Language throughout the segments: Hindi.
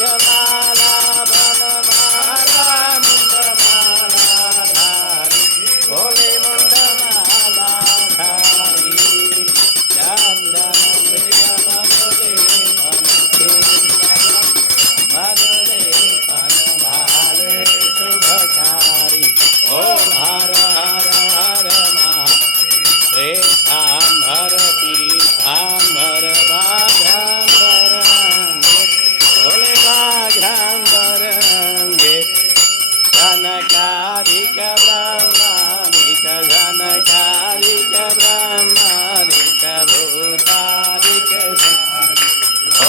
माला बनमाला मुंडमाला धारी भोले मुंडमाला धारी श्याम मधुले पन भाले शुभकारी ओम हर हर हर श्वेतांबर पीतांबर बाघांबर भोले बाघांबर जनकारिक ब्रह्मानिक जनकारिक ब्रह्मानिक भूतारिक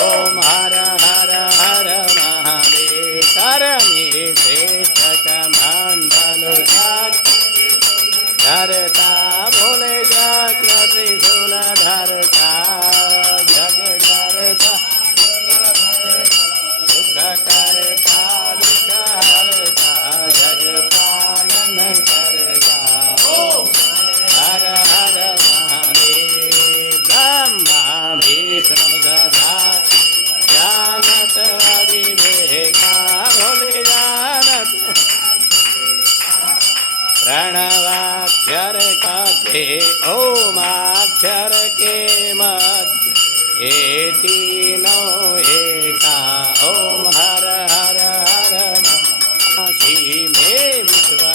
ओम हर हर हर महादेव करणी श्रेष्ठ कमंडल धरता भोले जग त्रिशूल धरता जग करता दुख करता दुख हरता जग पालन करता हर हर महादेव ब्रह्मा विष्णु सदा जानत अविवेका भोले जानत प्रणवाक्षर के ओमाक्षर के मध्य ये तीनों एका ओम हर हर हर काशी में विश्व